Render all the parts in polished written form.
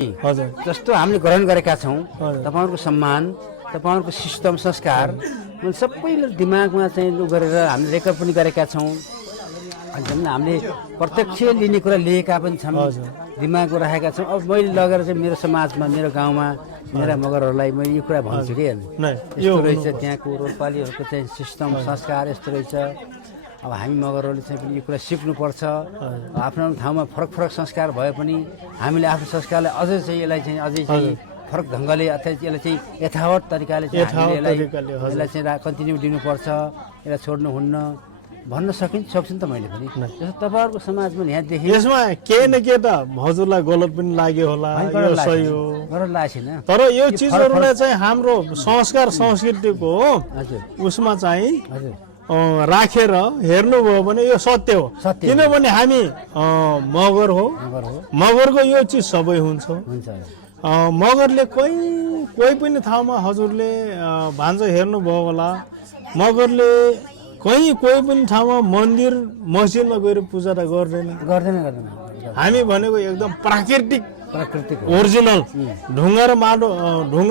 हजुर जस्तो हामीले ग्रहण गरेका छौँ तपाईँहरूको सम्मान तपाईँहरूको सिस्टम संस्कार सबैले दिमागमा चाहिँ उ गरेर हामीले रेकर्ड पनि गरेका छौँ अनि हामीले प्रत्यक्ष लिने कुरा लिएका पनि छौँ दिमागमा राखेका छौँ अब मैले लगेर चाहिँ मेरो समाजमा मेरो गाउँमा मेरा मगरहरूलाई मैले यो कुरा भन्छु कि यस्तो रहेछ त्यहाँको रोलपालीहरूको चाहिँ सिस्टम संस्कार यस्तो रहेछ अब हामी मगरहरूले चाहिँ पनि यो कुरा सिक्नुपर्छ आफ्नो ठाउँमा फरक फरक संस्कार भए पनि हामीले आफ्नो संस्कारलाई अझै चाहिँ यसलाई चाहिँ अझै चाहिँ फरक ढङ्गले अथवा यसलाई चाहिँ यथावत तरिकाले यसलाई चाहिँ कन्टिन्यू दिनुपर्छ यसलाई छोड्नुहुन्न भन्न सक्छु नि त मैले पनि जस्तो तपाईँहरूको समाजमा यहाँदेखि यसमा केही न केही त हजुरलाई गलत पनि लाग्यो होला यो सही हो गलत लागेको छैन तर यो चिजहरूलाई चाहिँ हाम्रो संस्कार संस्कृतिको उसमा चाहिँ राखेर हेर्नुभयो भने यो सत्य हो किनभने हामी मगर हो मगरको यो चिज सबै हुन्छ मगरले कोही पनि ठाउँमा हजुरले भान्जा हेर्नुभयो होला मगरले कोही पनि ठाउँमा मन्दिर मस्जिदमा गएर पूजा त गर्दैन हामी भनेको एकदम प्राकृतिक ओरिजिनल ढुङ्गा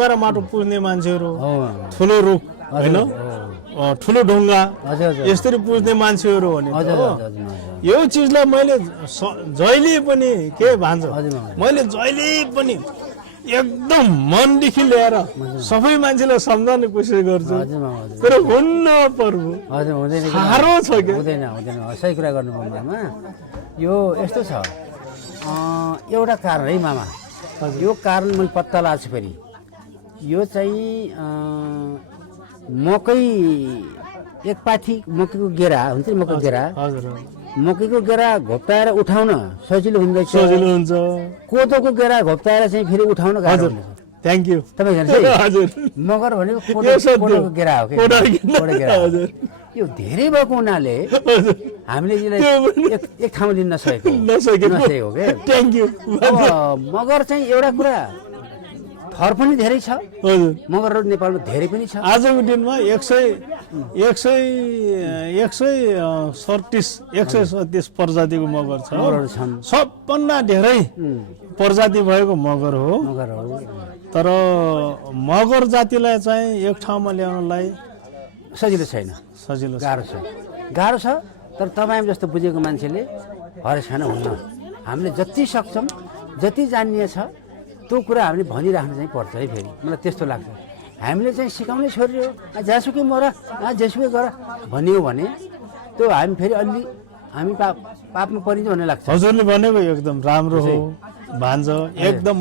र माटो पुज्ने मान्छेहरू ठुलो रुख होइन ठुलो ढुङ्गा यसरी पुज्ने मान्छेहरू हो नि यो चिजलाई मैले जहिले पनि के भन्छ मैले जहिले पनि एकदम मनदेखि ल्याएर सबै मान्छेलाई सम्झाउने कोसिस गर्छु तर हुन्न प्रभु साह्रो छ कि हुँदैन सही कुरा गर्नुभयो मामा यो यस्तो छ एउटा कारण है मामा यो कारण मैले पत्ता लाग्छु फेरि यो चाहिँ मकै एक पाथी मकैको गेरा हुन्छ नि मकैको गेरा मकैको गेरा घोप्टाएर उठाउन सजिलो हुन्छ कोदोको गेरा घोप्टाएर चाहिँ फेरि उठाउन गाह्रो हुन्छ थ्याङ्क यू तपाईँ मगर भनेको कोदोको गेरा हो कि यो धेरै भएको हुनाले हामीले यसलाई एक ठाउँमा लिन नसकेको मगर चाहिँ एउटा कुरा थर पनि धेरै छ मगरहरू नेपालमा धेरै पनि छ आजको दिनमा 137 प्रजातिको मगर छन् सबभन्दा धेरै प्रजाति भएको मगर हो तर मगर जातिलाई चाहिँ एक ठाउँमा ल्याउनलाई सजिलो छैन गाह्रो छ तर तपाईँ जस्तो बुझेको मान्छेले हरेस खान हुन्न हामीले जति सक्छौँ जति जान्ने छ त्यो कुरा हामीले भनिराख्नु चाहिँ पर्छ है फेरि मलाई त्यस्तो लाग्छ हामीले चाहिँ सिकाउनै छोड्यो जहाँसुकै मर जेसुकै गर भनियो भने त्यो हामी फेरि अलि हामी पापमा परिन्छ भन्ने लाग्छ हजुरले भनेको एकदम राम्रो हो भान्ज एकदम म